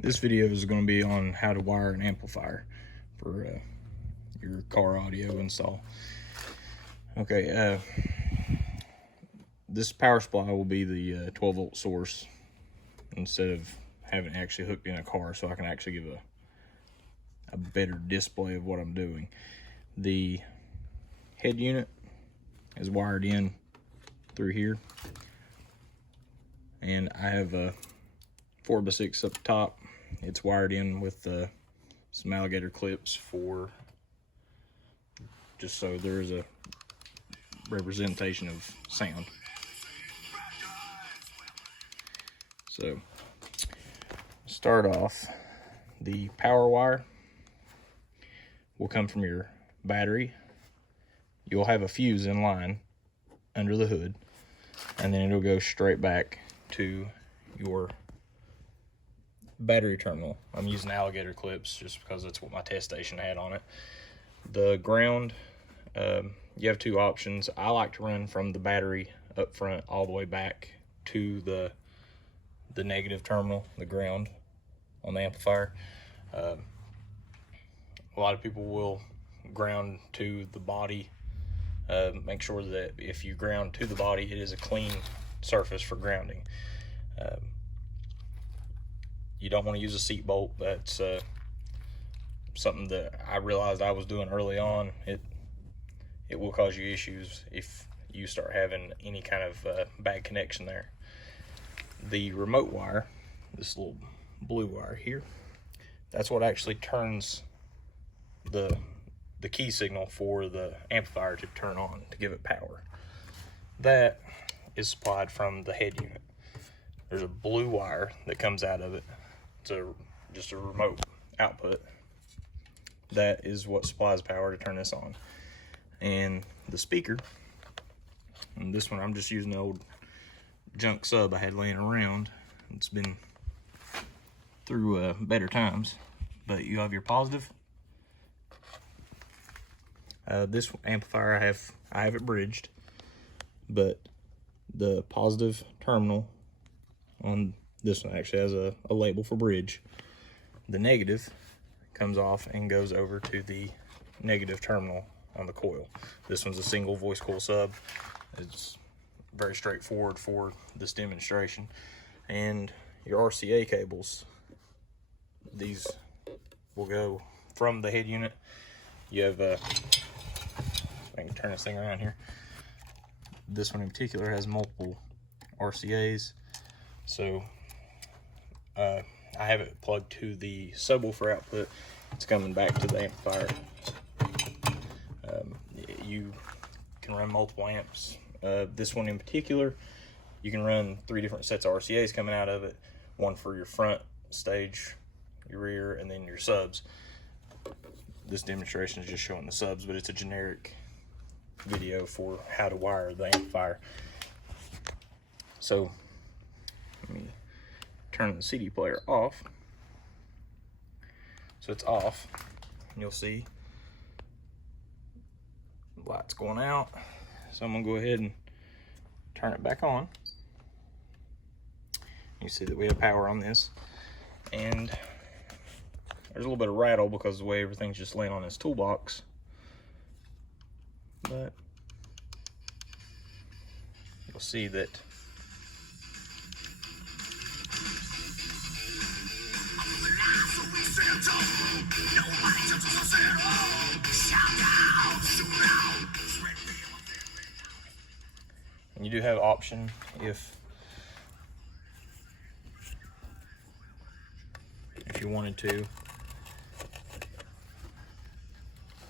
This video is going to be on how to wire an amplifier for your car audio install. Okay, this power supply will be the 12-volt source instead of having it actually hooked in a car, so I can actually give a better display of what I'm doing. The head unit is wired in through here, and I have a 4x6 up top. It's wired in with some alligator clips for just so there's a representation of sound. So start off, the power wire will come from your battery. You'll have a fuse in line under the hood, and then it'll go straight back to your battery terminal. I'm using alligator clips just because that's what my test station had on it. The ground, you have two options. I like to run from the battery up front all the way back to the negative terminal, the ground on the amplifier. A lot of people will ground to the body. Make sure that if you ground to the body, it is a clean surface for grounding. You don't want to use a seat bolt. That's something that I realized I was doing early on. It will cause you issues if you start having any kind of bad connection there. The remote wire, this little blue wire here, that's what actually turns the key signal for the amplifier to turn on, to give it power. That is supplied from the head unit. There's a blue wire that comes out of it. It's just a remote output. That is what supplies power to turn this on. And the speaker, and this one I'm just using the old junk sub I had laying around. It's been through better times, but you have your positive. This amplifier I have it bridged, but the positive terminal on this one actually has a label for bridge. The negative comes off and goes over to the negative terminal on the coil. This one's a single voice coil sub. It's very straightforward for this demonstration. And your RCA cables, these will go from the head unit. You have I can turn this thing around here. This one in particular has multiple RCAs, so I have it plugged to the subwoofer output. It's coming back to the amplifier. You can run multiple amps. This one in particular, you can run 3 different sets of RCAs coming out of it. One for your front stage, your rear, and then your subs. This demonstration is just showing the subs, but it's a generic video for how to wire the amplifier. So let me turn the CD player off. So it's off, and you'll see the light's going out. So I'm gonna go ahead and turn it back on. You see that we have power on this, and there's a little bit of rattle because of the way everything's just laying on this toolbox, but you'll see that and you do have option if you wanted to.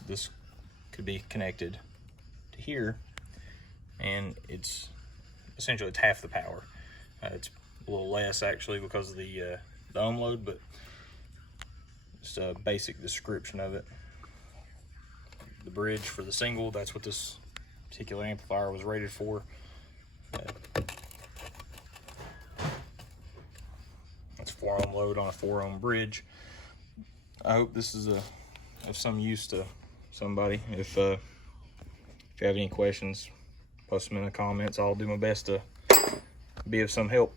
This could be connected to here, and it's essentially it's half the power. It's a little less actually because of the ohm load, but just a basic description of it. The bridge for the single, that's what this particular amplifier was rated for. That's 4 ohm load on a 4 ohm bridge. I hope this is of some use to somebody. If you have any questions, post them in the comments. I'll do my best to be of some help.